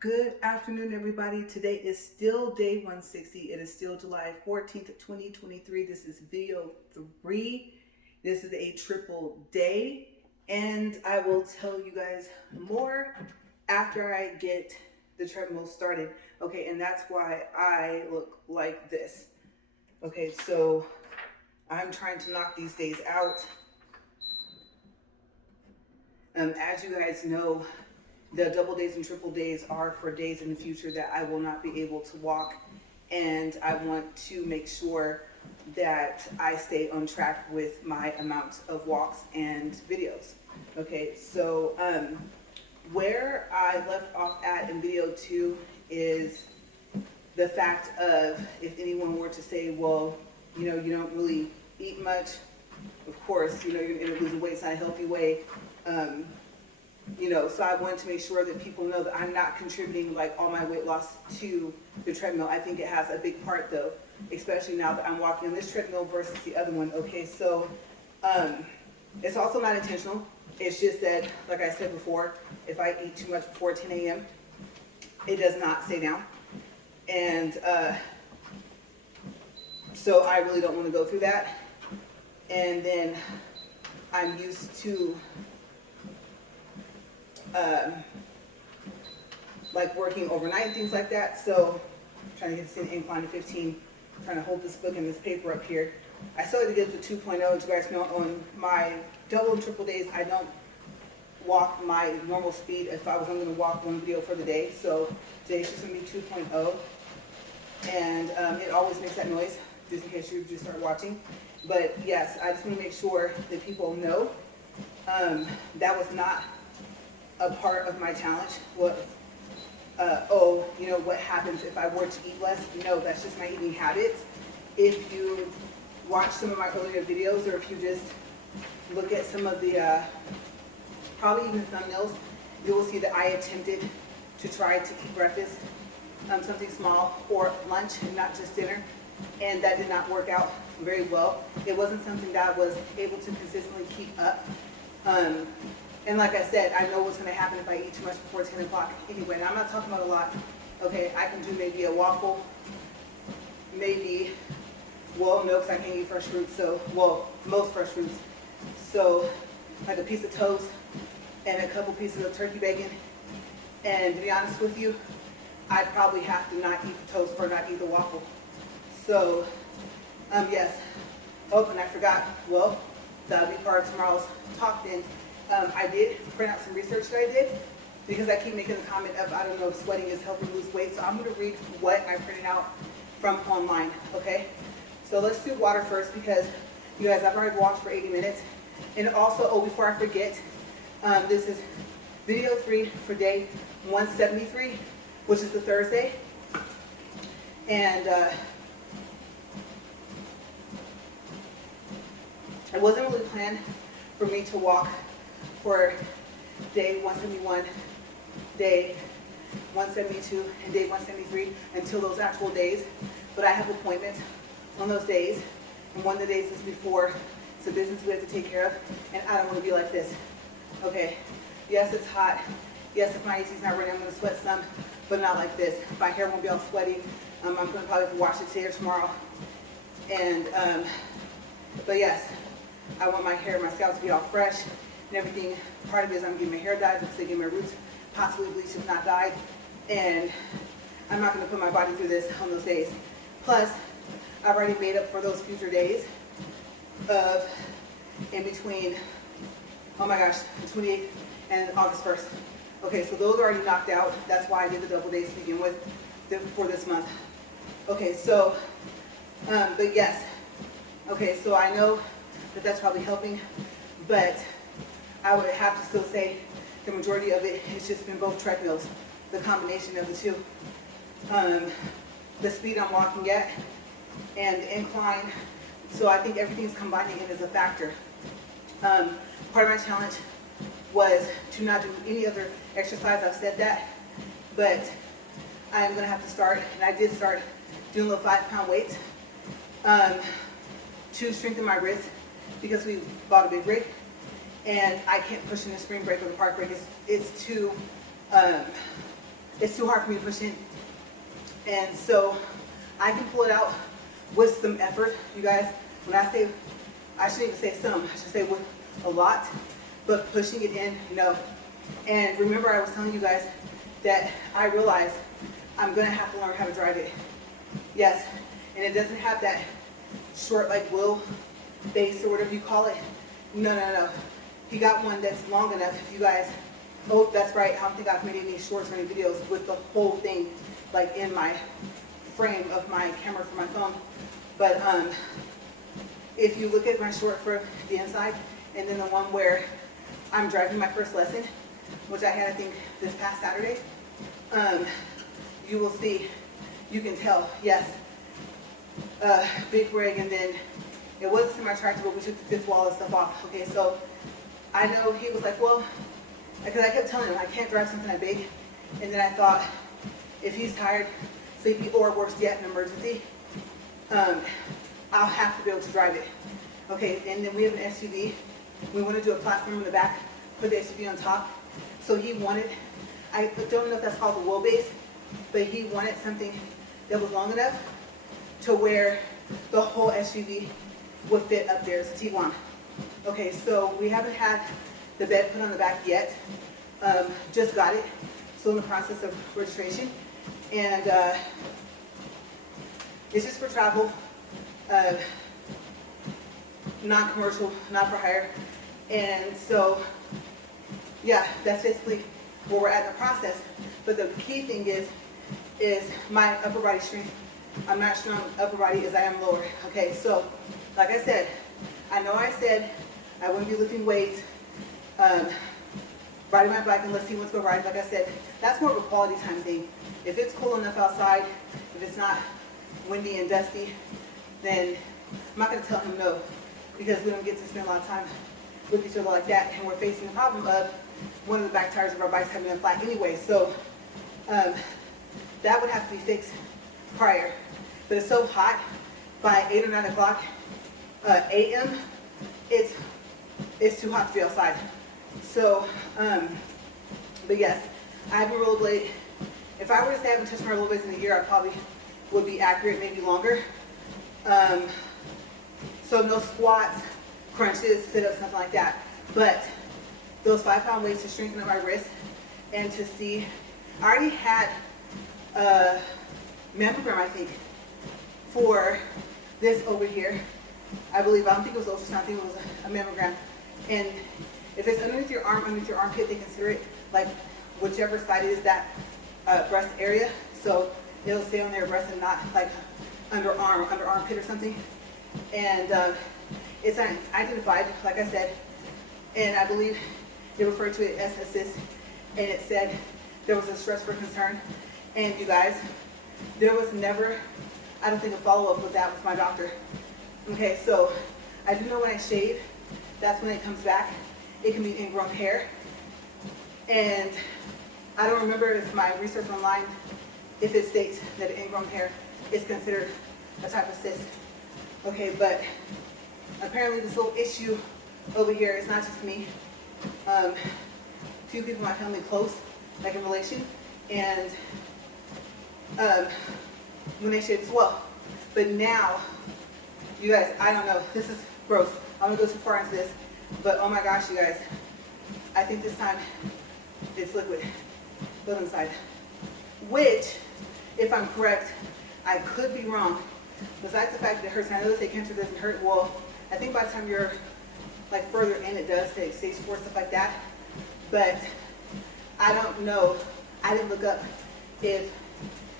Good afternoon, everybody. Today is still day 160. It is still July 14th, 2023. This is video 3. This is a triple day, and I will tell you guys more after I get the treadmill started. Okay, and that's why I look like this. Okay, so I'm trying to knock these days out. As you guys know, the double days and triple days are for days in the future that I will not be able to walk, and I want to make sure that I stay on track with my amount of walks and videos. Okay, so where I left off at in video 2 is the fact of, if anyone were to say, well, you don't really eat much, of course, you're going to lose weight. It's not a healthy way. So I wanted to make sure that people know that I'm not contributing like all my weight loss to the treadmill. I think it has a big part though, especially now that I'm walking on this treadmill versus the other one. Okay, so it's also not intentional. It's just that, like I said before, if I eat too much before 10 a.m., it does not stay down. And so I really don't want to go through that. And then I'm used to like working overnight and things like that. So I'm trying to get this incline to 15, trying to hold this book and this paper up here. I started to get to 2.0. As you guys know, on my double and triple days, I don't walk my normal speed if I was only going to walk one video for the day. So today's just going to be 2.0. And it always makes that noise, just in case you just start watching. But yes, I just want to make sure that people know that was not a part of my challenge. Was what happens if I were to eat less? No, that's just my eating habits. If you watch some of my earlier videos, or if you just look at some of the probably even thumbnails, you will see that I attempted to try to eat breakfast, something small, or lunch, and not just dinner, and that did not work out very well. It wasn't something that I was able to consistently keep up. And like I said, I know what's going to happen if I eat too much before 10 o'clock anyway. And I'm not talking about a lot. Okay, I can do maybe a waffle, maybe, no, because I can't eat fresh fruits. So, most fresh fruits. So, like a piece of toast and a couple pieces of turkey bacon. And to be honest with you, I'd probably have to not eat the toast or not eat the waffle. So, yes. Oh, and I forgot. Well, that'll be part of tomorrow's talk then. I did print out some research that I did, because I keep making the comment of, I don't know if sweating is helping lose weight. So I'm going to read what I printed out from online, okay? So let's do water first, because you guys, I've already walked for 80 minutes. And also, before I forget, this is video 3 for day 173, which is the Thursday. And it wasn't really planned for me to walk for day 171, day 172, and day 173 until those actual days. But I have appointments on those days, and one of the days is before it's a business we have to take care of, and I don't want to be like this. Okay, yes, it's hot. Yes, if my AC's not running, I'm going to sweat some, but not like this. My hair won't be all sweaty. I'm going to probably have to wash it today or tomorrow. And, but yes, I want my hair and my scalp to be all fresh and everything. Part of it is I'm getting my hair dyed because they get my roots possibly bleached if not dyed. And I'm not going to put my body through this on those days. Plus, I've already made up for those future days of in between, the 28th and August 1st. Okay, so those are already knocked out. That's why I did the double days to begin with for this month. Okay, so, but yes. Okay, so I know that that's probably helping, but I would have to still say the majority of it has just been both treadmills, the combination of the two. The speed I'm walking at and the incline, so I think everything's combining in as a factor. Part of my challenge was to not do any other exercise. I've said that, but I am going to have to start, and I did start doing little 5-pound weights to strengthen my wrist, because we bought a big rig, and I can't push in the spring brake or the park brake. It's too it's too hard for me to push in. And so I can pull it out with some effort, you guys. When I say, I shouldn't even say some, I should say with a lot, but pushing it in, no. And remember I was telling you guys that I realized I'm gonna have to learn how to drive it. Yes, and it doesn't have that short like wheel base or whatever you call it. No. He got one that's long enough. If you guys, oh, that's right. I don't think I've made any shorts or any videos with the whole thing like in my frame of my camera for my phone. But if you look at my short for the inside and then the one where I'm driving my first lesson, which I had I think this past Saturday, you will see, you can tell, yes, big rig, and then it wasn't semi-tractor, but we took the fifth wall and stuff off. Okay, so I know he was like, well, because I kept telling him I can't drive something that big, and then I thought if he's tired, sleepy, or worse yet, an emergency, I'll have to be able to drive it. Okay, and then we have an SUV. We want to do a platform in the back, put the SUV on top. So he wanted, I don't know if that's called the wheelbase, but he wanted something that was long enough to where the whole SUV would fit up there. It's a Tiguan. Okay, so we haven't had the bed put on the back yet. Just got it. Still in the process of registration. And it's just for travel, non-commercial, not for hire. And so, yeah, that's basically where we're at in the process. But the key thing is my upper body strength. I'm not strong upper body as I am lower. Okay, so like I said, I know I said I wouldn't be lifting weights, riding my bike unless he wants to go ride. Like I said, that's more of a quality time thing. If it's cool enough outside, if it's not windy and dusty, then I'm not going to tell him no, because we don't get to spend a lot of time with each other like that, and we're facing the problem of one of the back tires of our bikes having been flat anyway. So that would have to be fixed prior. But it's so hot by 8 or 9 o'clock a.m. It's too hot to be outside. So, but yes, I have a rollerblade. If I were to say I haven't touched my rollerblades in a year, I probably would be accurate, maybe longer. So no squats, crunches, sit-ups, something like that. But those 5-pound weights to strengthen up my wrist and to see, I already had a mammogram, I think, for this over here. I believe, I don't think it was ultrasound, I think it was a mammogram. And if it's underneath your arm, underneath your armpit, they consider it like whichever side it is that breast area. So it'll stay on their breast and not like underarm or under armpit or something. And it's identified, like I said, and I believe they referred to it as a cyst, and it said there was a stress for concern. And you guys, there was never, I don't think, a follow-up with that with my doctor. Okay, so I do know when I shave, that's when it comes back. It can be ingrown hair. And I don't remember if my research online, if it states that ingrown hair is considered a type of cyst. Okay, but apparently this whole issue over here is not just me. Few people in my family close, like in relation, and when they shave as well. But now, you guys, I don't know, this is gross. I'm gonna go too far into this, but oh my gosh, you guys, I think this time it's liquid. Look inside. Which, if I'm correct, I could be wrong. Besides the fact that it hurts, and I know they say cancer doesn't hurt. Well, I think by the time you're like further in, it does, say stage 4, stuff like that. But I don't know. I didn't look up if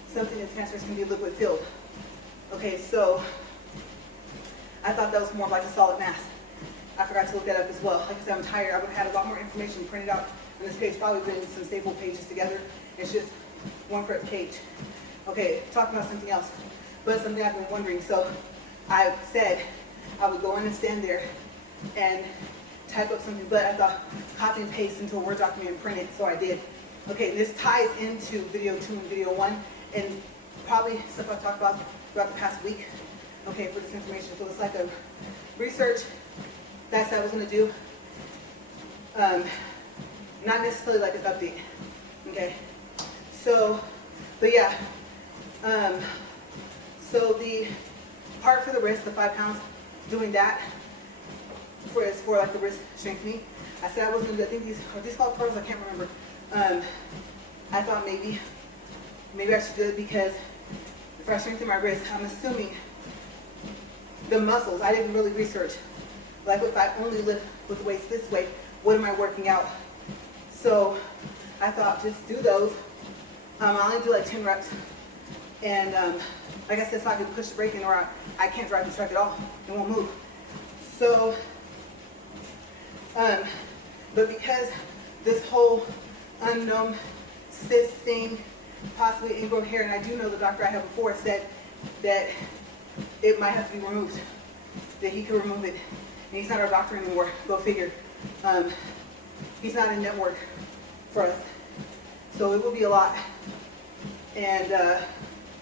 something that's cancerous can be liquid filled. Okay, so I thought that was more like a solid mass. I forgot to look that up as well. Like I said, I'm tired. I would have had a lot more information printed out on this page, probably been some staple pages together. It's just one for a page. Okay, talking about something else, but something I've been wondering. So I said I would go in and stand there and type up something, but I thought copy and paste into a Word document and print it, so I did. Okay, this ties into video 2 and video 1, and probably stuff I've talked about throughout the past week, okay, for this information. So it's like a research that I was going to do, not necessarily like an update, okay? So, but yeah, so the part for the wrist, the 5 pounds, doing that is for like the wrist strengthening. I said I wasn't gonna do, I think are these called curls? I can't remember. I thought maybe I should do it because if I strengthen my wrist, I'm assuming the muscles, I didn't really research. Like if I only lift with weights this way, what am I working out? So I thought just do those. I'll only do like 10 reps. And like I said, so I can push the brake in or I can't drive the truck at all. It won't move. So, but because this whole unknown cyst thing, possibly ingrown hair, and I do know the doctor I had before said that it might have to be removed, that he could remove it. And he's not our doctor anymore, go figure. He's not in network for us. So it will be a lot. And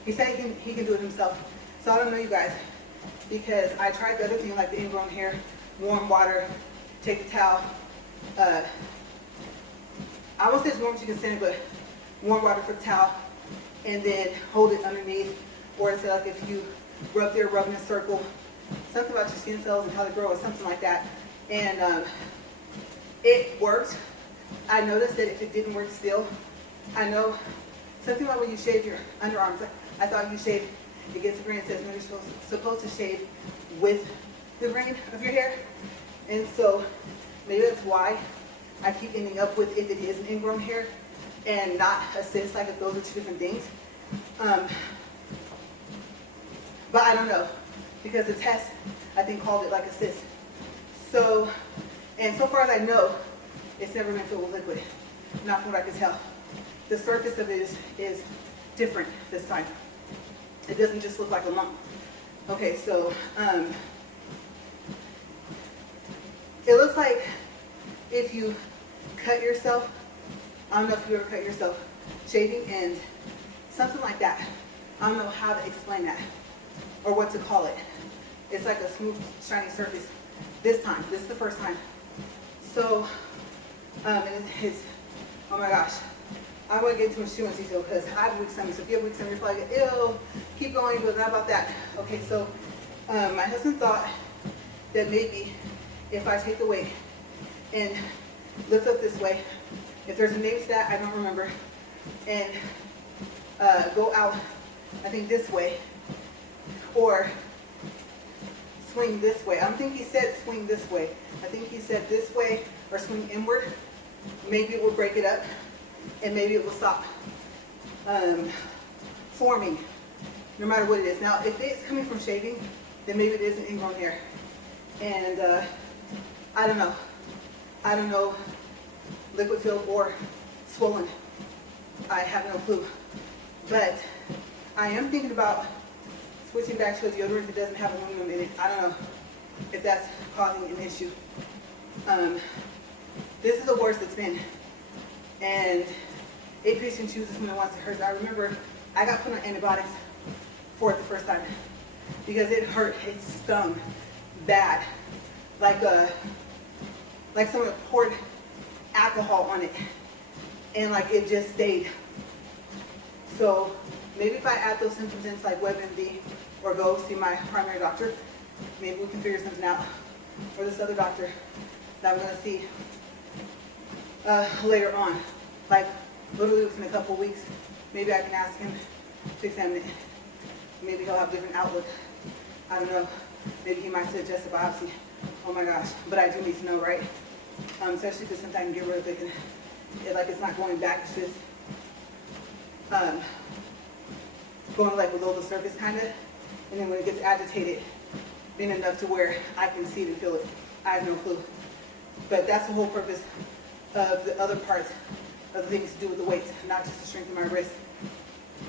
he said he can do it himself. So I don't know, you guys, because I tried the other thing like the ingrown hair, warm water, take the towel. I won't say it's warm as you can stand it, but warm water for the towel, and then hold it underneath. Or it's like if you rub there, rub in a circle, something about your skin cells and how they grow or something like that. And it worked. I noticed that if it didn't work still, I know something about when you shave your underarms. I thought you shave, it gets a grain, it says no, you're supposed to shave with the grain of your hair. And so maybe that's why I keep ending up with if it is an ingrown hair and not a cyst, like if those are two different things. But I don't know, because the test, I think, called it like a cyst. So, and so far as I know, it's never been filled with liquid, not from what I can tell. The surface of it is different this time. It doesn't just look like a lump. Okay, so it looks like if you cut yourself, I don't know if you ever cut yourself shaving and something like that. I don't know how to explain that or what to call it. It's like a smooth, shiny surface. This time, this is the first time. So, and it's, oh my gosh. I want to get into too much detail because I have weak stomach. So if you have weak stomach, you're probably like, ew, keep going, but not about that. Okay, so my husband thought that maybe if I take the weight and lift up this way, if there's a name to that, I don't remember, and go out, I think this way, or swing this way. I don't think he said swing this way. I think he said this way or swing inward. Maybe it will break it up. And maybe it will stop forming, no matter what it is. Now, if it's coming from shaving, then maybe it is an ingrown hair. And I don't know. I don't know, liquid filled or swollen. I have no clue. But I am thinking about switching back to a deodorant that doesn't have aluminum in it. I don't know if that's causing an issue. This is the worst it's been. And a patient chooses when it wants to hurt. I remember I got put on antibiotics for it the first time because it hurt. It stung bad, like someone poured alcohol on it, and like it just stayed. So maybe if I add those symptoms in, like WebMD or go see my primary doctor, maybe we can figure something out. Or this other doctor that I'm going to see later on, like literally within a couple of weeks. Maybe I can ask him to examine it. Maybe he'll have a different outlook. I don't know. Maybe he might suggest a biopsy. Oh my gosh. But I do need to know, right? Especially because sometimes I can get rid of it and like it's not going back. It's just going like below the surface kind of. And then when it gets agitated, being enough to where I can see it and feel it. I have no clue. But that's the whole purpose of the other parts of the things to do with the weights, not just to strengthen my wrist.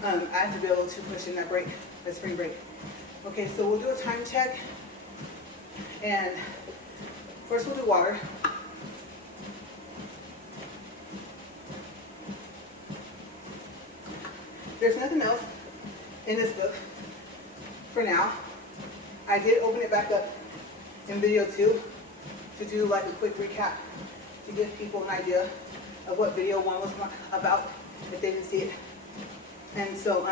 I have to be able to push in that brake, that spring brake. Okay, so we'll do a time check. And first we'll do water. There's nothing else in this book for now. I did open it back up in video 2 to do like a quick recap to give people an idea of what video 1 was about if they didn't see it And so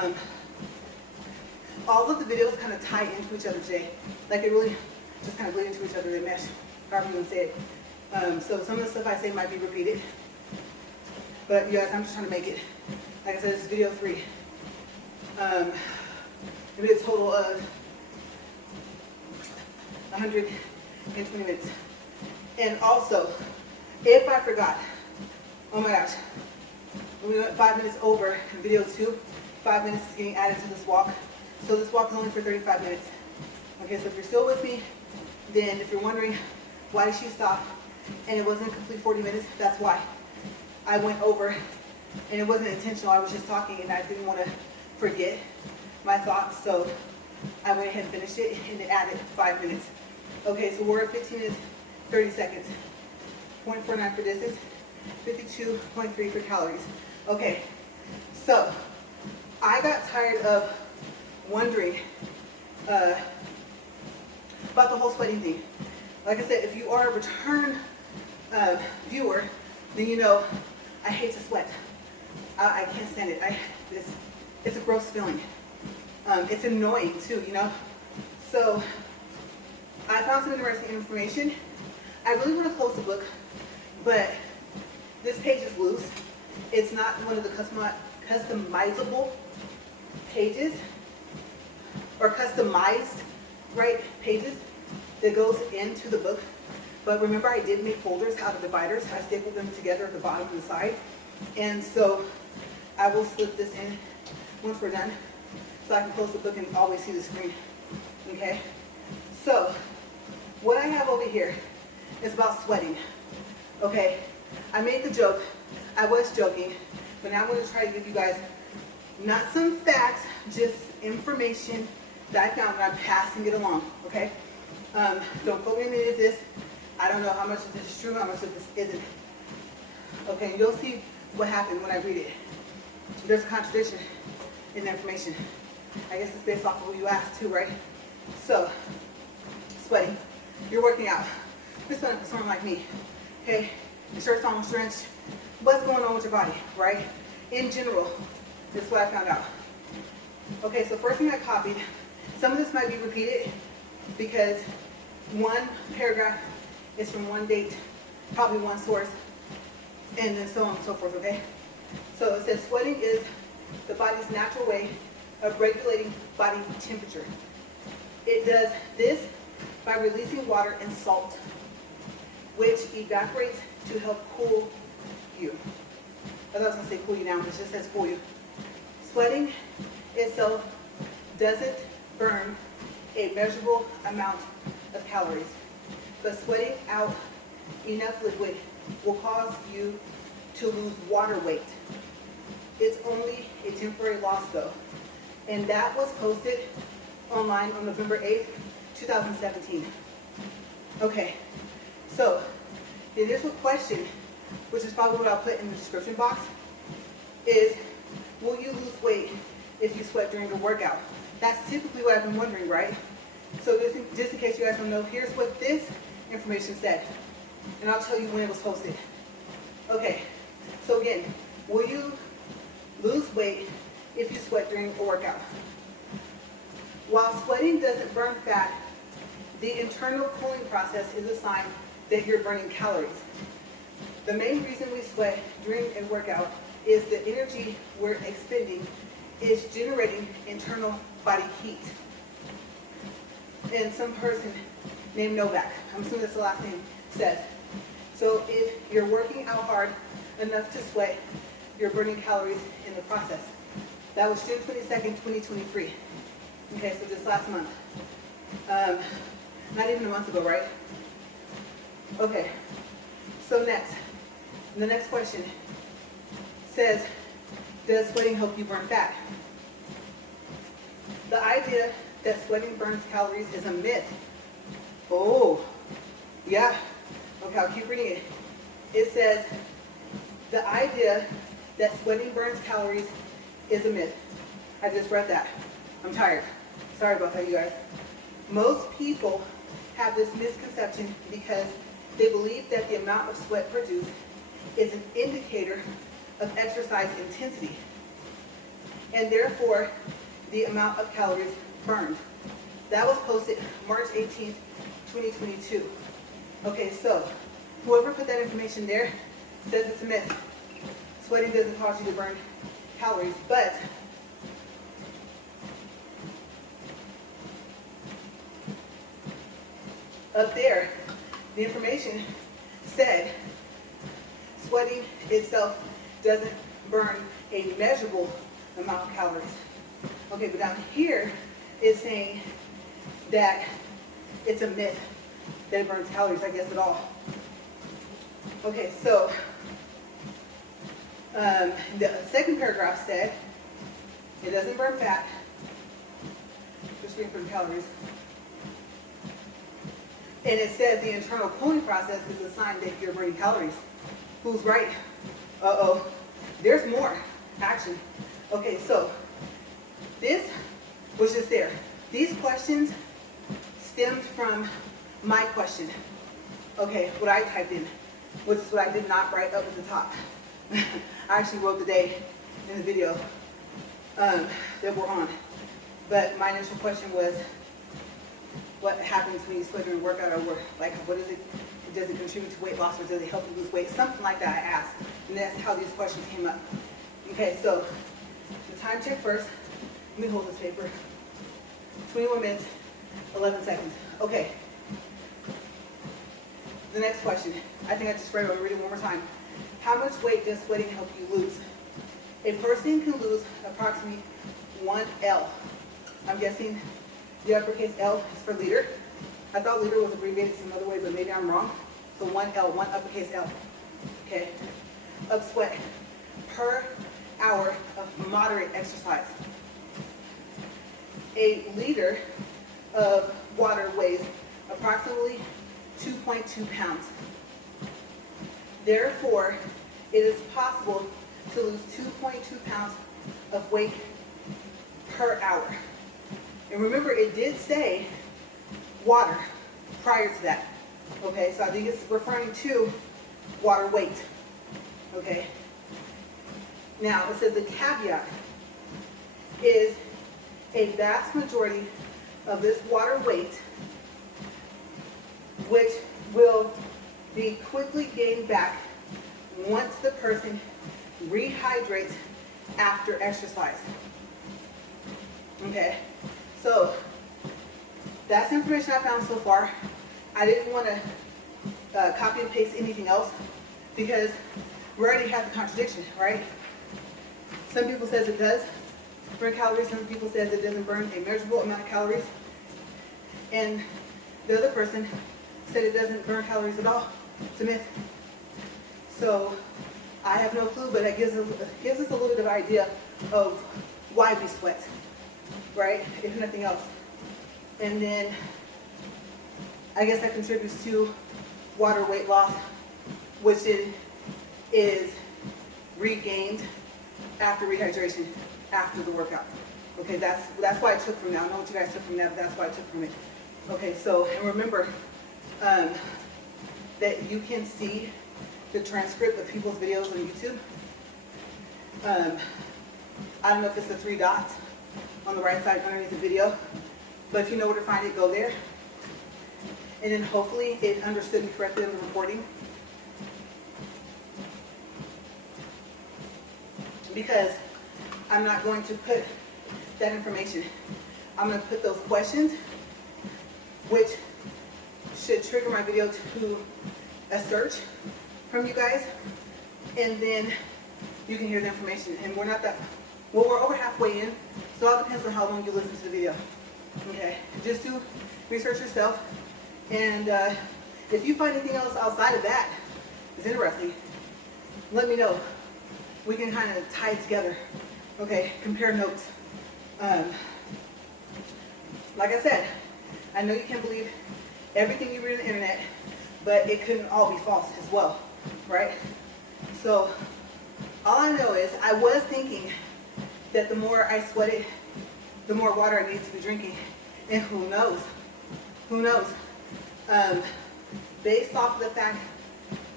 all of the videos kind of tie into each other today. Like they really just kind of bleed into each other, they mesh, however you want to say it. So some of the stuff I say might be repeated. But you guys, I'm just trying to make it, like I said, this is video 3. It'll be a total of 120 minutes. And also, if I forgot, oh my gosh, we went 5 minutes over in video 2, 5 minutes is getting added to this walk. So this walk is only for 35 minutes. Okay, so if you're still with me, then if you're wondering why did she stop and it wasn't a complete 40 minutes, that's why. I went over and it wasn't intentional, I was just talking and I didn't want to forget my thoughts, so I went ahead and finished it and it added 5 minutes. Okay, so we're at 15 minutes, 30 seconds. 0.49 for distance, 52.3 for calories. Okay, so I got tired of wondering about the whole sweating thing. Like I said, if you are a return viewer, then you know I hate to sweat. I can't stand it. It's a gross feeling. It's annoying too, you know. So I found some interesting information. I really want to close the book, but this page is loose. It's not one of the customizable pages or customized, right, pages that goes into the book. But remember, I did make folders out of dividers. I stapled them together at the bottom and the side. And so I will slip this in once we're done so I can close the book and always see the screen. Okay? So what I have over here is about sweating. Okay? I made the joke. I was joking. But now I'm going to try to give you guys not some facts, just information that I found and I'm passing it along. Okay? Don't quote me on any of this. I don't know how much of this is true, how much of this isn't. Okay, you'll see what happened when I read it. There's a contradiction in the information. I guess it's based off of who you asked too, right? So, sweating. You're working out. This one is someone like me. Okay, your shirt's almost drenched. What's going on with your body, right? In general, this is what I found out. Okay, so first thing I copied, some of this might be repeated because one paragraph is from one date, probably one source, and then so on and so forth, okay? So it says sweating is the body's natural way of regulating body temperature. It does this by releasing water and salt, which evaporates to help cool you. I thought I was gonna say cool you down, but it just says cool you. Sweating itself doesn't burn a measurable amount of calories, but sweating out enough liquid will cause you to lose water weight. It's only a temporary loss though. And that was posted online on November 8th, 2017. Okay, so the initial question, which is probably what I'll put in the description box, is will you lose weight if you sweat during your workout? That's typically what I've been wondering, right? So just in case you guys don't know, here's what this information said. And I'll tell you when it was posted. Okay, so again, will you lose weight if you sweat during a workout? While sweating doesn't burn fat, the internal cooling process is a sign that you're burning calories. The main reason we sweat during a workout is the energy we're expending is generating internal body heat. And some person named Novak, I'm assuming that's the last name, says, so if you're working out hard enough to sweat, you're burning calories in the process. That was June 22nd, 2023. Okay, so just last month. Not even a month ago, right? Okay, so next, the next question says, does sweating help you burn fat? The idea that sweating burns calories is a myth. Oh, yeah. Okay, I'll keep reading it. It says, the idea that sweating burns calories is a myth. I just read that. I'm tired. Sorry about that, you guys. Most people have this misconception because they believe that the amount of sweat produced is an indicator of exercise intensity. and therefore the amount of calories burned. That was posted March 18th, 2022. Okay, so whoever put that information there says it's a myth. Sweating doesn't cause you to burn calories, but up there, the information said sweating itself doesn't burn a measurable amount of calories. Okay, but down here is saying that it's a myth that it burns calories, I guess, at all. Okay, so the second paragraph said it doesn't burn fat, just reading from calories. And it says the internal cooling process is a sign that you're burning calories. Who's right? Uh-oh. There's more action. Okay, so this was just there. These questions stemmed from my question. Okay, what I typed in, which is what I did not write up at the top. I actually wrote the day in the video that we're on. But my initial question was, what happens when you sweat during a workout, or like, what is it? Does it contribute to weight loss, or does it help you lose weight? Something like that I asked, and that's how these questions came up. Okay, so the time check first. Let me hold this paper. 21 minutes, 11 seconds. Okay. The next question. I think I just read it. I'll read it one more time. How much weight does sweating help you lose? A person can lose approximately 1 L. I'm guessing the uppercase L is for liter. I thought liter was abbreviated some other way, but maybe I'm wrong. So 1 L, 1 uppercase L. Okay. Of sweat per hour of moderate exercise. A liter of water weighs approximately 2.2 pounds. Therefore, it is possible to lose 2.2 pounds of weight per hour. And remember, it did say water prior to that. Okay, so I think it's referring to water weight. Okay. Now, it says the caveat is a vast majority of this water weight, which will be quickly gained back once the person rehydrates after exercise. Okay, so that's information I found so far. I didn't want to copy and paste anything else because we already have the contradiction, right? Some people says it does burn calories, some people says it doesn't burn a measurable amount of calories, and the other person said it doesn't burn calories at all. It's a myth. So I have no clue, but it gives us a little bit of idea of why we sweat, right? If nothing else. And then I guess that contributes to water weight loss, which is regained after rehydration, after the workout. Okay, that's why I took from that. I don't know what you guys took from that, but that's why I took from it. Okay, so, and remember that you can see the transcript of people's videos on YouTube. I don't know if it's the 3 dots on the right side underneath the video, but if you know where to find it, go there. And then hopefully it understood me correctly in the recording. Because I'm not going to put that information. I'm going to put those questions, which should trigger my video to a search from you guys, and then you can hear the information. And we're not that, well, we're over halfway in, so it all depends on how long you listen to the video. Okay, just do research yourself, and if you find anything else outside of that is interesting, let me know. We can kind of tie it together. Okay, compare notes. Like I said, I know you can't believe everything you read on the internet, but it couldn't all be false as well, right? So all I know is I was thinking that the more I sweated, the more water I needed to be drinking. And who knows? Who knows? Based off of the fact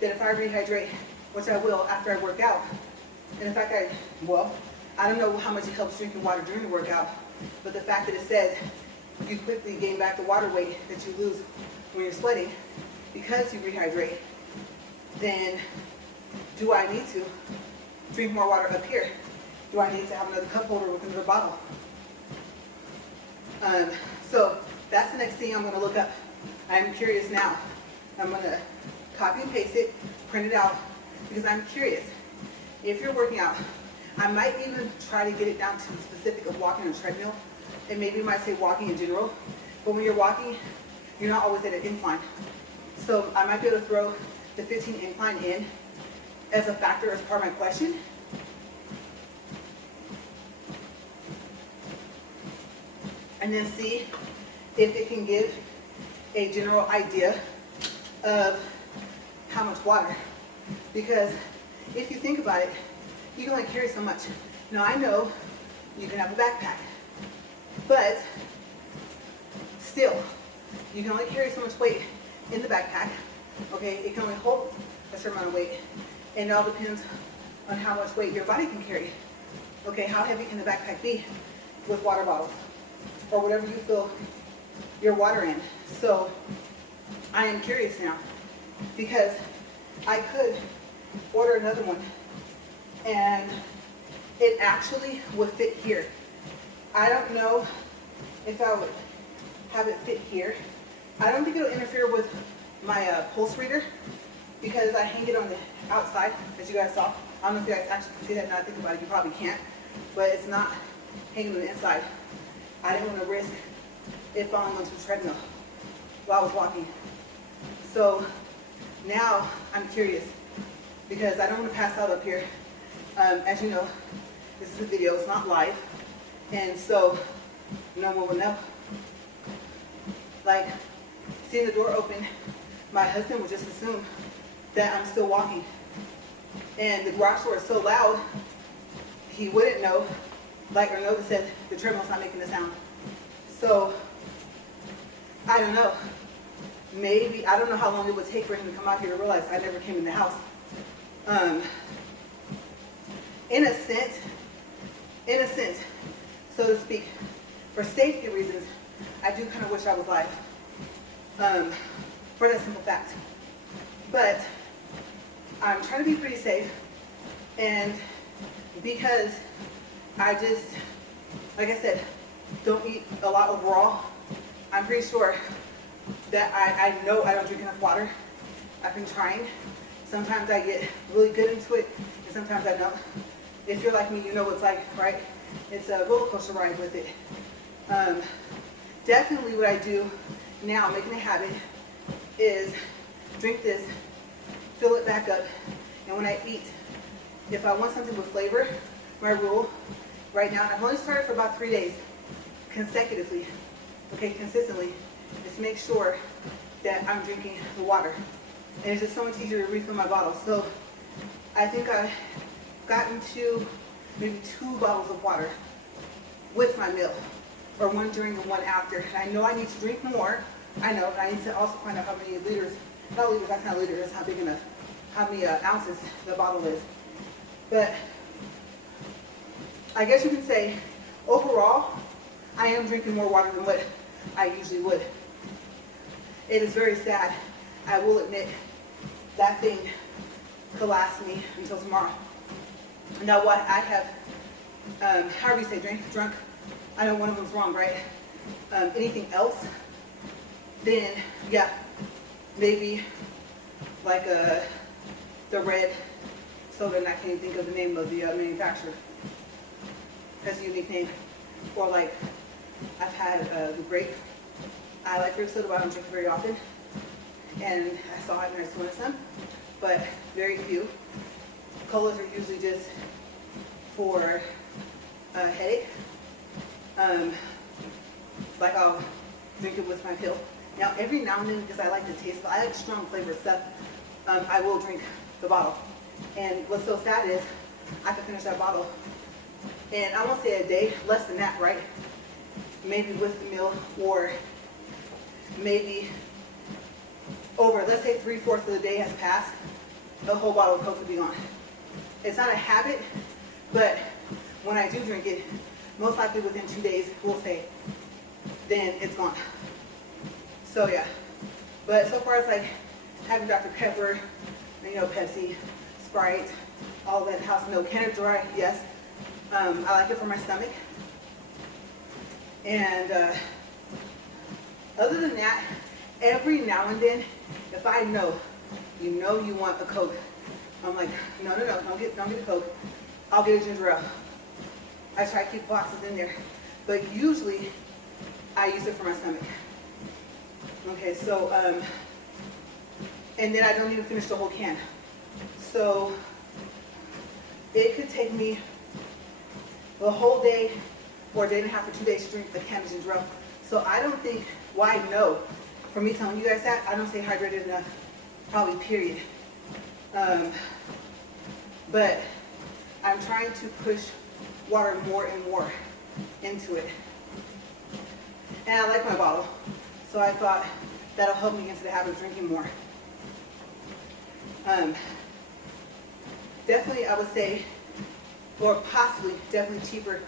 that if I rehydrate, which I will after I work out, and in fact, I don't know how much it helps drinking water during the workout, but the fact that it says you quickly gain back the water weight that you lose when you're sweating because you rehydrate, then do I need to drink more water up here? Do I need to have another cup holder with another bottle? So that's the next thing I'm going to look up. I'm curious now. I'm going to copy and paste it, print it out, because I'm curious. If you're working out, I might even try to get it down to the specific of walking on a treadmill, and maybe you might say walking in general, but when you're walking, you're not always at an incline. So I might be able to throw the 15 incline in as a factor as part of my question. And then see if it can give a general idea of how much water. Because if you think about it, you can only carry so much. Now I know you can have a backpack, but still, you can only carry so much weight in the backpack. Okay, it can only hold a certain amount of weight, and it all depends on how much weight your body can carry. Okay, how heavy can the backpack be with water bottles or whatever you fill your water in? So I am curious now, because I could order another one and it actually would fit here. I don't know if I would have it fit here. I don't think it'll interfere with my pulse reader, because I hang it on the outside, as you guys saw. I don't know if you guys actually can see that now I think about it. You probably can't, but it's not hanging on the inside. I didn't want to risk it falling onto the treadmill while I was walking. So now I'm curious, because I don't want to pass out up here. As you know, this is a video, it's not live, and so no one will know. Like, seeing the door open, my husband would just assume that I'm still walking. And the garage door is so loud, he wouldn't know, like, or notice that the treadmill's not making a sound. So, I don't know. Maybe, I don't know how long it would take for him to come out here to realize I never came in the house. In a sense, so to speak, for safety reasons, I do kind of wish I was live, for that simple fact. But I'm trying to be pretty safe, and because I just, like I said, don't eat a lot overall, I'm pretty sure that I know I don't drink enough water. I've been trying. Sometimes I get really good into it, and sometimes I don't. If you're like me, you know what it's like, right? It's a roller coaster ride with it. Definitely what I do now, making a habit, is drink this, fill it back up, and when I eat, if I want something with flavor, my rule right now, and I've only started for about 3 days consecutively, okay, consistently, is to make sure that I'm drinking the water. And it's just so much easier to refill my bottle. So I think I've gotten to maybe 2 bottles of water with my meal, or one during and one after. And I know I need to drink more. I know, and I need to also find out how many liters, not liters, that's not liters, that's how big enough, how many ounces the bottle is. But I guess you can say, overall, I am drinking more water than what I usually would. It is very sad. I will admit that thing could last me until tomorrow. Now what I have, however you say, drunk, I know one of them's wrong, right? Anything else, then yeah, maybe like the red soda, and I can't even think of the name of the manufacturer. That's a unique name. Or like, I've had the grape. I like grape soda, but I don't drink it very often. And I saw it and I just wanted some, but very few. Colas are usually just for a headache. Like I'll drink it with my pill. Now every now and then, because I like the taste, I like strong flavored stuff, I will drink the bottle. And what's so sad is I can finish that bottle, and I won't say a day, less than that, right? Maybe with the meal, or maybe over, let's say 3/4 of the day has passed, the whole bottle of Coke would be gone. It's not a habit, but when I do drink it, most likely within 2 days, we'll say, then it's gone. So yeah, but so far it's like having Dr. Pepper, you know, Pepsi, Sprite, all that house milk, Canada Dry, yes. I like it for my stomach. And other than that, every now and then, if I know you want a Coke, I'm like, no, don't get a Coke. I'll get a ginger ale. I try to keep boxes in there, but usually I use it for my stomach. Okay, so, and then I don't even finish the whole can. So it could take me the whole day or a day and a half or 2 days to drink the can of ginger ale. So I don't think, well, I know, for me telling you guys that, I don't stay hydrated enough, probably period. But I'm trying to push water more and more into it. And I like my bottle, so I thought that'll help me into the habit of drinking more. Definitely, I would say, or possibly, definitely cheaper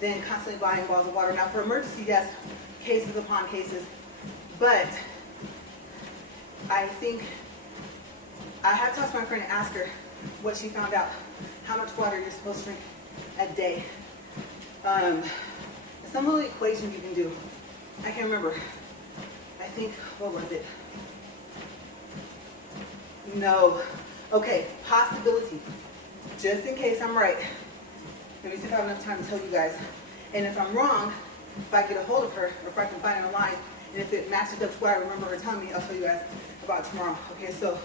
than constantly buying bottles of water. Now, for emergency, yes, cases upon cases, but I think I had to ask my friend and ask her what she found out, how much water you're supposed to drink a day. Some little equation you can do. I can't remember. I think, what was it? No. Okay, possibility. Just in case I'm right. Let me see if I have enough time to tell you guys. And if I'm wrong, if I get a hold of her, or if I can find it online, and if it matches up to what I remember her telling me, I'll tell you guys about tomorrow. Okay, so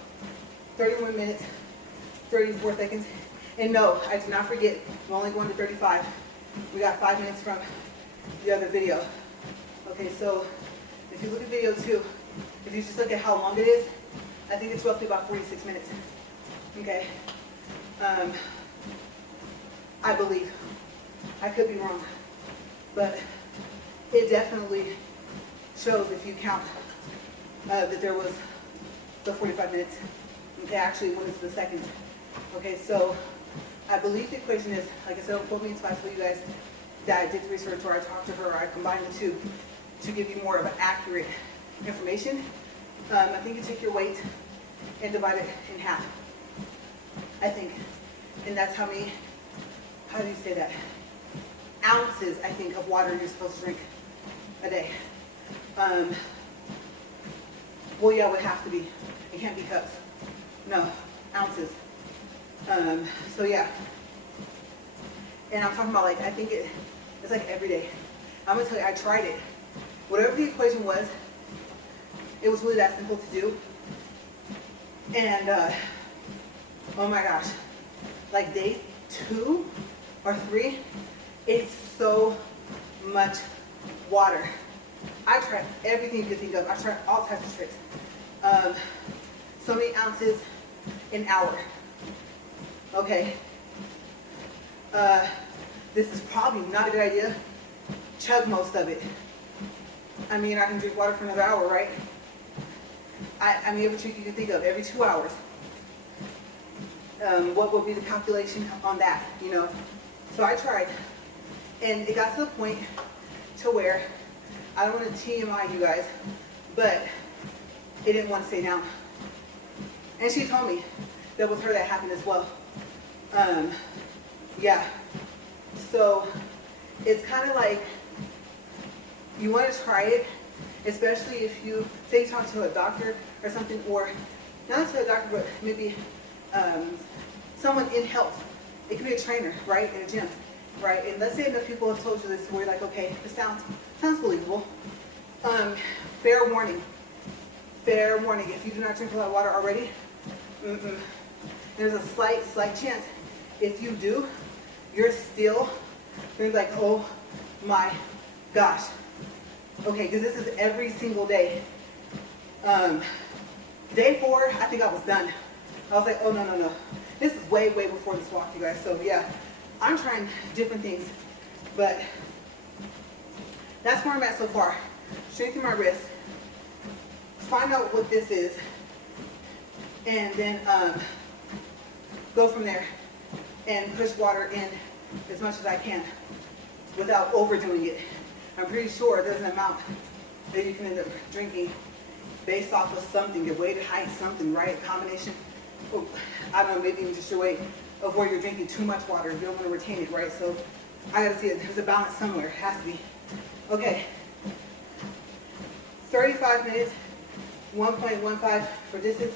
31 minutes, 34 seconds. And no, I did not forget, we're only going to 35. We got 5 minutes from the other video. Okay, so if you look at video 2, if you just look at how long it is, I think it's roughly about 46 minutes. Okay. I believe. I could be wrong. But it definitely shows, if you count, that there was the 45 minutes. Okay, actually, when it's the seconds. Okay, so I believe the equation is, like I said, don't quote me until I tell you guys that I did the research, or I talked to her, or I combined the two to give you more of an accurate information. I think you take your weight and divide it in half, I think. And that's how do you say that? Ounces, I think, of water you're supposed to drink a day. Well, yeah, it would have to be. It can't be cups. No, ounces. So yeah. And I'm talking about, like, I think it's like every day. I'm gonna tell you, I tried it. Whatever the equation was, it was really that simple to do. And oh my gosh, like day 2 or 3, it's so much water. I tried everything you could think of. I tried all types of tricks. So many ounces an hour. Okay. This is probably not a good idea. Chug most of it. I mean, I can drink water for another hour, right? I mean, every trick you can think of, every 2 hours. What would be the calculation on that, you know? So I tried, and it got to the point to where, I don't want to TMI you guys, but it didn't want to stay down. And she told me that with her that happened as well. Yeah. So it's kind of like, you want to try it, especially if you, say you talk to a doctor or something, or not necessarily a doctor, but maybe someone in health. It could be a trainer, right, in a gym, right? And let's say enough people have told you this, where you're like, okay, this sounds believable. Fair warning. Fair warning. If you do not drink a lot of water already, there's a slight chance. If you do, you're still going to be like, oh my gosh. Okay, because this is every single day. Day 4, I think I was done. I was like, oh no. This is way before this walk, you guys. So yeah, I'm trying different things, but that's where I'm at so far. Strengthen my wrist, find out what this is, and then go from there and push water in as much as I can without overdoing it. I'm pretty sure there's an amount that you can end up drinking based off of something, your weight, height, something, right? A combination. Oh, I don't know, maybe even just your weight of where you're drinking too much water. You don't want to retain it, right? So I gotta see it. There's a balance somewhere. It has to be. Okay. 35 minutes, 1.15 for distance,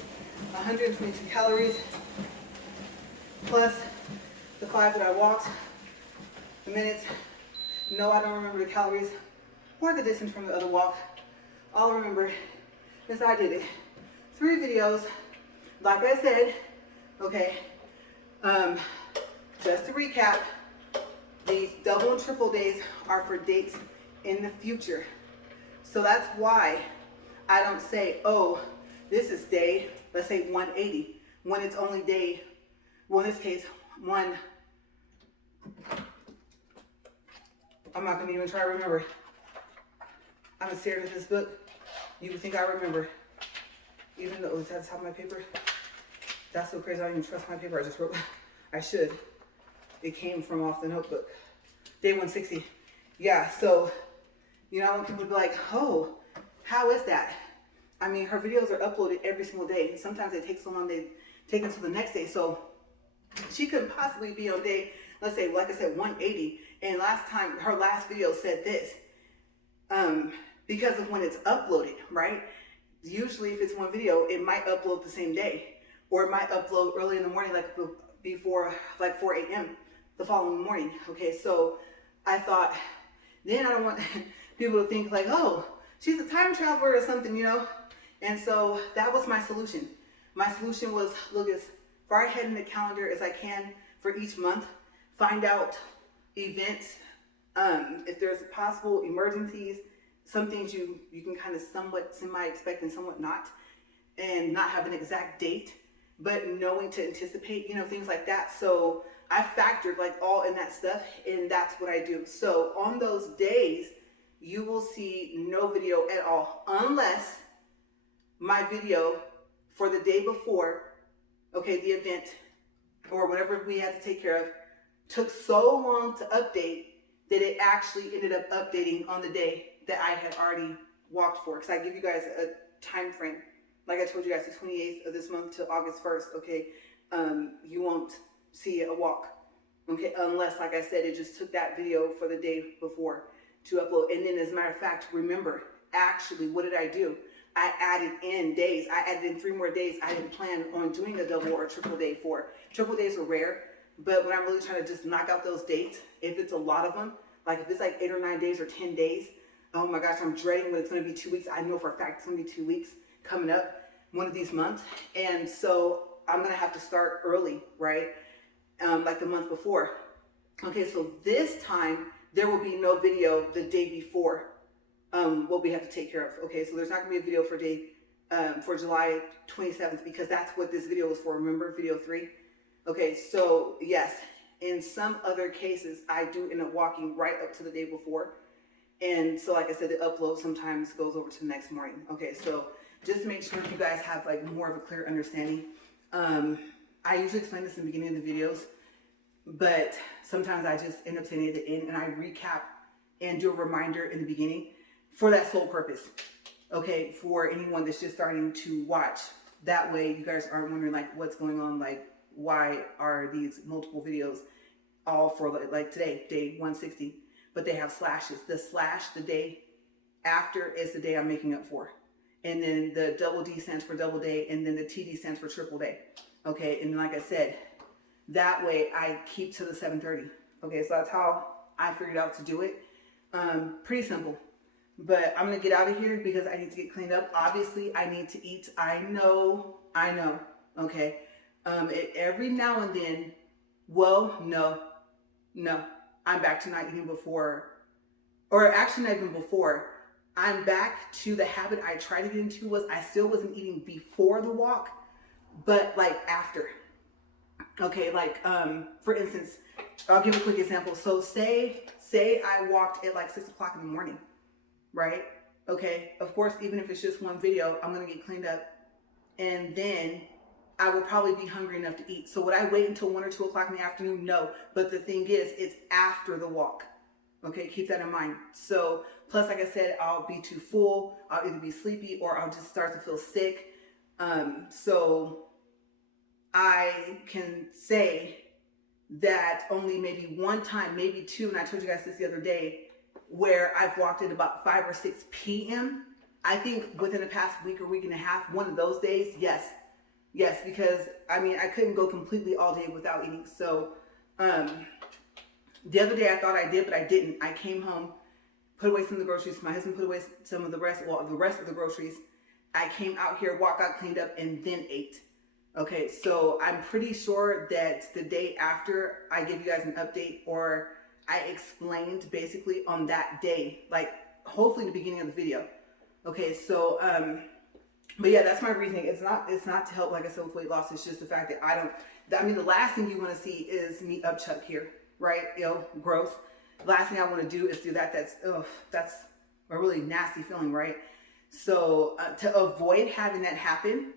122 calories, plus the 5 that I walked, the minutes. No, I don't remember the calories or the distance from the other walk. All I remember is I did it. 3 videos, like I said, okay, just to recap, these double and triple days are for dates in the future. So that's why I don't say, oh, this is day, let's say 180, when it's only day, well, in this case, I'm not gonna even try to remember. I'm staring at this book. You would think I remember, even though it's at the top of my paper. That's so crazy, I don't even trust my paper I just wrote. I should. It came from off the notebook. Day 160. Yeah, so, you know, when people be like, oh, how is that? I mean, her videos are uploaded every single day. Sometimes they take so long, they take until the next day. So she couldn't possibly be on day, let's say, like I said, 180. And last time, her last video said this, because of when it's uploaded, right? Usually if it's one video, it might upload the same day, or it might upload early in the morning, like before, like 4 a.m. the following morning. Okay, so I thought, then I don't want people to think like, oh, she's a time traveler or something, you know? And so that was my solution. My solution was look as far ahead in the calendar as I can for each month, find out events, if there's possible emergencies, some things you can kind of somewhat semi-expect and somewhat not, and not have an exact date, but knowing to anticipate, you know, things like that. So I factored like all in that stuff, and that's what I do. So on those days, you will see no video at all, unless my video for the day before, okay, the event or whatever we had to take care of, took so long to update that it actually ended up updating on the day that I had already walked for. Because I give you guys a time frame. Like I told you guys, the 28th of this month to August 1st, okay, you won't see a walk, okay, unless, like I said, it just took that video for the day before to upload. And then as a matter of fact, remember, actually, what did I do? I added in days. I added in 3 more days. I didn't plan on doing a double or a triple day for. Triple days were rare, but when I'm really trying to just knock out those dates, if it's a lot of them, like if it's like 8 or 9 days or 10 days, oh my gosh, I'm dreading when it's going to be 2 weeks. I know for a fact it's going to be 2 weeks coming up one of these months. And so I'm going to have to start early, right? Like the month before. Okay, so this time there will be no video the day before what we have to take care of. Okay, so there's not going to be a video for for July 27th, because that's what this video was for. Remember video 3? Okay, so yes, in some other cases, I do end up walking right up to the day before. And so, like I said, the upload sometimes goes over to the next morning. Okay, so just make sure you guys have like more of a clear understanding. I usually explain this in the beginning of the videos, but sometimes I just end up saying it at the end, and I recap and do a reminder in the beginning for that sole purpose. Okay, for anyone that's just starting to watch. That way you guys aren't wondering like what's going on, like why are these multiple videos all for like today, day 160, but they have slashes. The slash, the day after, is the day I'm making up for. And then the double D stands for double day, and then the TD stands for triple day. Okay, and like I said, that way I keep to the 7:30. Okay, so that's how I figured out to do it. Pretty simple. But I'm gonna get out of here because I need to get cleaned up. Obviously, I need to eat. I know. Okay. Every now and then, well, no. I'm back to not eating before, or actually not even before. I'm back to the habit I tried to get into. Was I still wasn't eating before the walk, but like after. Okay, like for instance, I'll give a quick example. So say I walked at like 6 o'clock in the morning. Right? Okay. Of course, even if it's just one video, I'm going to get cleaned up. And then I will probably be hungry enough to eat. So would I wait until 1 or 2 o'clock in the afternoon? No. But the thing is, it's after the walk. Okay, keep that in mind. So plus, like I said, I'll be too full. I'll either be sleepy or I'll just start to feel sick. So I can say that only maybe one time, maybe two, and I told you guys this the other day, where I've walked at about 5 or 6 p.m. I think within the past week or week and a half, one of those days, yes, because I mean, I couldn't go completely all day without eating. So the other day I thought I did, but I didn't. I came home, put away some of the groceries. My husband put away some of the rest, well, the rest of the groceries. I came out here, walked out, cleaned up, and then ate. Okay, so I'm pretty sure that the day after I give you guys an update, or I explained basically on that day, like hopefully the beginning of the video. Okay, so but yeah, that's my reasoning. It's not to help, like I said, with weight loss. It's just the fact that I mean, the last thing you want to see is me upchuck here, right? Gross. The last thing I want to do is do that. That's a really nasty feeling, right? So to avoid having that happen,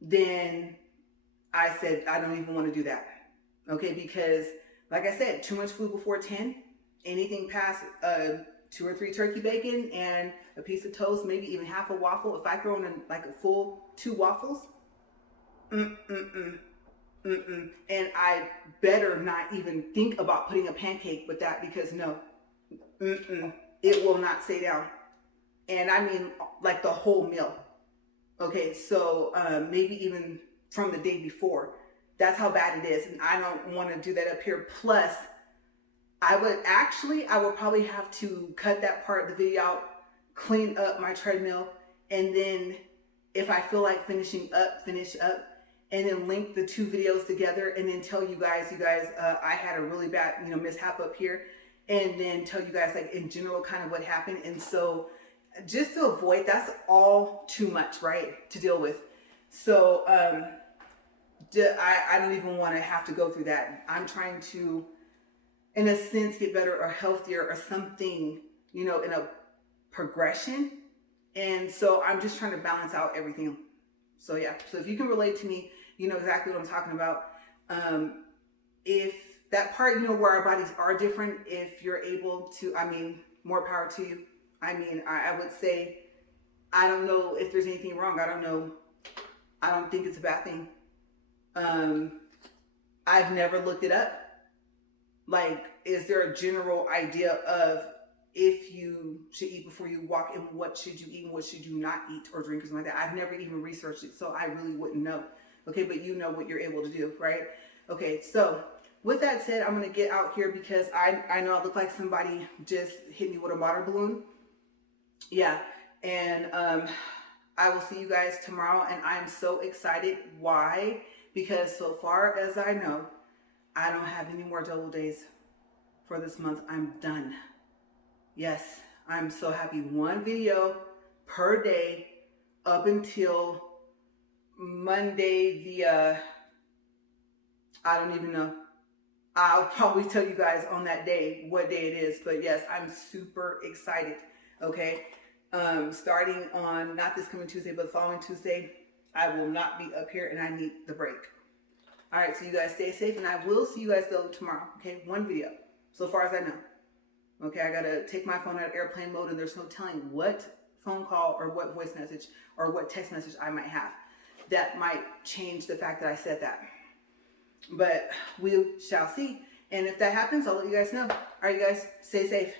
then I said, I don't even want to do that. Okay, because like I said, too much food before 10, anything past 2 or 3 turkey bacon and a piece of toast, maybe even half a waffle. If I throw in like a full 2 waffles, and I better not even think about putting a pancake with that, because no, it will not stay down. And I mean like the whole meal. Okay, so maybe even from the day before. That's how bad it is. And I don't want to do that up here. Plus, I would probably have to cut that part of the video out, clean up my treadmill, and then if I feel like finish up, and then link the 2 videos together, and then tell you guys, I had a really bad, mishap up here, and then tell you guys like in general kind of what happened. And so just to avoid, that's all too much, right, to deal with. So I don't even want to have to go through that. I'm trying to, in a sense, get better or healthier or something, in a progression. And so I'm just trying to balance out everything. So yeah, so if you can relate to me, you know exactly what I'm talking about. If that part, where our bodies are different, if you're able to, I mean, more power to you. I mean, I would say, I don't know if there's anything wrong. I don't know. I don't think it's a bad thing. I've never looked it up. Like, is there a general idea of if you should eat before you walk, and what should you eat and what should you not eat or drink or something like that? I've never even researched it, so I really wouldn't know. Okay, but you know what you're able to do, right? Okay, so with that said, I'm going to get out here because I know I look like somebody just hit me with a water balloon. Yeah, and I will see you guys tomorrow, and I'm so excited. Why? Because so far as I know, I don't have any more double days for this month. I'm done. Yes, I'm so happy. 1 video per day up until Monday, I don't even know. I'll probably tell you guys on that day what day it is. But yes, I'm super excited. Okay. Starting on not this coming Tuesday, but the following Tuesday, I will not be up here and I need the break. All right, so you guys stay safe, and I will see you guys though tomorrow. Okay, 1 video, so far as I know. Okay, I gotta take my phone out of airplane mode, and there's no telling what phone call or what voice message or what text message I might have that might change the fact that I said that. But we shall see. And if that happens, I'll let you guys know. All right, you guys, stay safe.